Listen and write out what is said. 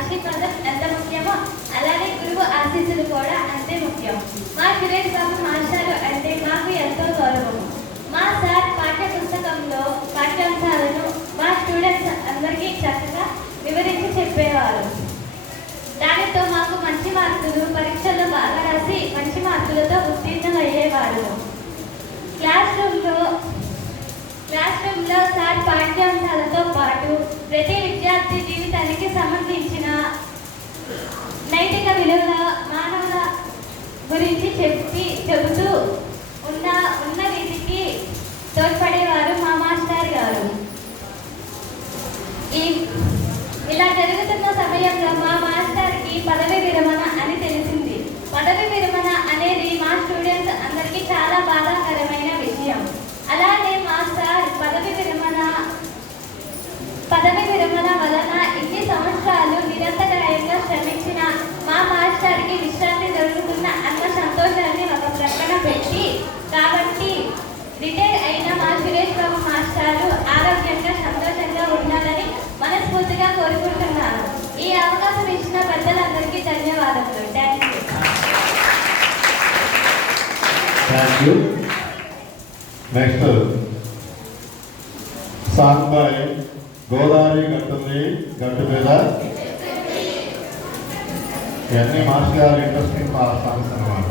ఆశీర్వాదం ఎంత ముఖ్యమో అలానే గురువు ఆశీస్సులు కూడా అంతే ముఖ్యం. మా సురేష్ బాబు మాస్టారు అంటే మాకు ఎంతో గౌరవం. మా సార్ పాఠ్య పుస్తకంలో పాఠ్యాంశాలను మా స్టూడెంట్స్ అందరికీ చక్కగా వివరించి చెప్పేవారు. దానితో మాకు మంచి మార్కులు, పరీక్షల్లో బాగా రాసి మంచి మార్కులతో ఉత్తీర్ణమయ్యేవారు. క్లాస్ రూమ్లో సార్ పాఠ్యాంశాలతో పాటు ప్రతి విద్యార్థి జీవితానికి సంబంధించిన నైతిక విలువల, మానవుల గురించి చెబుతూ ఉన్న వీటికి తోడ్పడేవారు మా మాస్టర్ గారు. ఇలా జరుగుతున్న సమయంలో మా మాస్టర్కి పదవి విరమణ అని తెలిసింది. పదవి విరమణ అనేది మా స్టూడెంట్స్ అందరికీ చాలా బాధాకరమైన విషయం. అలానే మా సార్ పదవి విరమణ వలన ఇన్ని సంవత్సరాలు నిరంతరాయంగా శ్రమించిన మా మాస్టర్కి విశ్రాంతి దొరుకుతున్న అన్న సంతోషాన్ని ఒక ప్రక్కన పెట్టి కాబట్టి రిటైర్ అయిన మా సురేష్ బాబు మాస్టారు ఆరోగ్యంగా సంతోషంగా ఉండాలని మనస్ఫూర్తిగా కోరుకుంటున్నాను. ఈ అవకాశం ఇచ్చిన పెద్దలందరికీ ధన్యవాదములు. Thank you. Next song by Godavari గట్టుంది గట్టు మీద. ఇవన్నీ మాస్టర్ గారు ఇంట్రెస్టింగ్ సాంగ్స్ అన్నమాట.